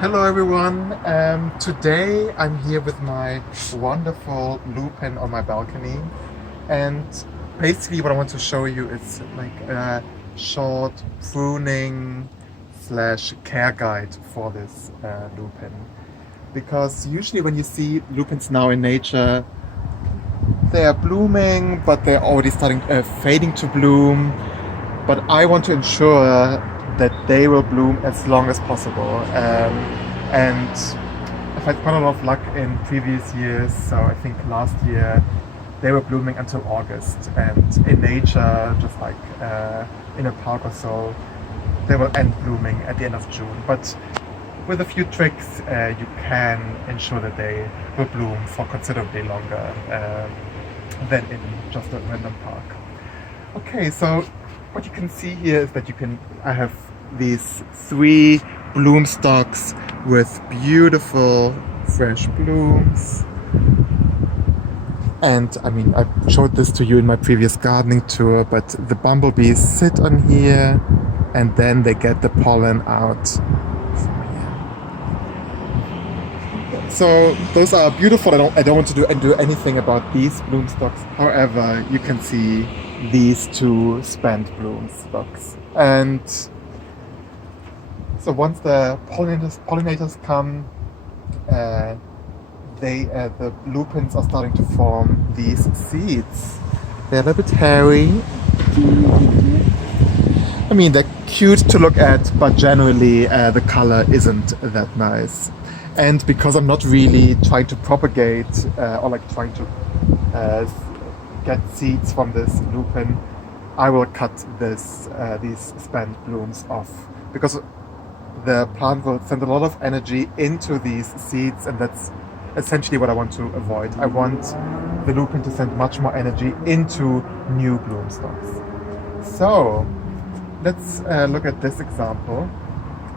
Hello everyone. Today I'm here with my wonderful lupin on my balcony, and basically what I want to show you is like a short pruning slash care guide for this lupin. Because usually when you see lupins now in nature, they are blooming, but they're already starting fading to bloom. But I want to ensure that they will bloom as long as possible. And I've had quite a lot of luck in previous years. So I think last year they were blooming until August, and in nature, just like in a park or so, they will end blooming at the end of June. But with a few tricks, you can ensure that they will bloom for considerably longer than in just a random park. Okay, so what you can see here is that I have these 3 bloom stalks with beautiful fresh blooms. And I mean, I showed this to you in my previous gardening tour, but the bumblebees sit on here and then they get the pollen out from here. So those are beautiful. I don't want to do anything about these bloom stalks. However, you can see these 2 spent bloom stalks. And so once the pollinators come, the lupins are starting to form these seeds. They're a little bit hairy. I mean, they're cute to look at, but generally the color isn't that nice. And because I'm not really trying to propagate or like trying to get seeds from this lupin, I will cut these spent blooms off, because the plant will send a lot of energy into these seeds, and that's essentially what I want to avoid. I want the lupin to send much more energy into new bloom stalks. So let's look at this example.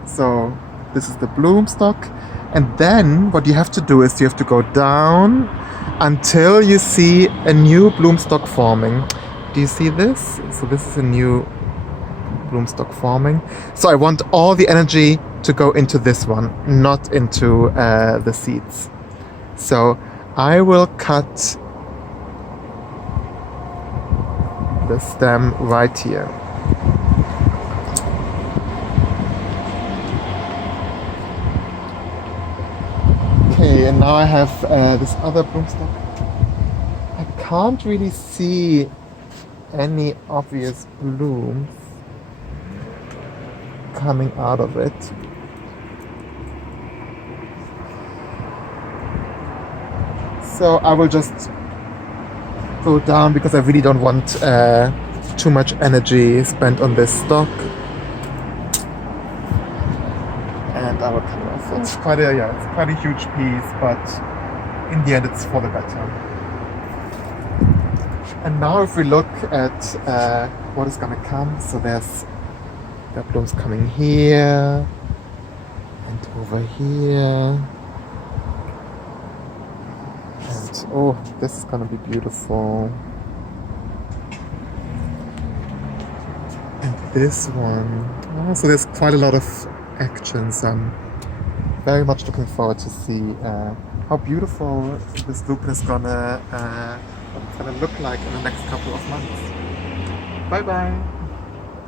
So this is the bloom stalk, and then what you have to do is you have to go down until you see a new bloom stalk forming. Do you see this? So this is a new bloom stalk forming. So I want all the energy to go into this one, not into the seeds. So I will cut the stem right here. Okay, and now I have this other bloom stalk. I can't really see any obvious blooms coming out of it. So I will just go down because I really don't want too much energy spent on this stalk. And I will cut it off. It's quite a huge piece, but in the end it's for the better. And now if we look at what is gonna come, so there are blooms coming here and over here. And oh, this is gonna be beautiful. And this one. Oh, so there's quite a lot of action. So I'm very much looking forward to see how beautiful this lupin is gonna look like in the next couple of months. Bye bye.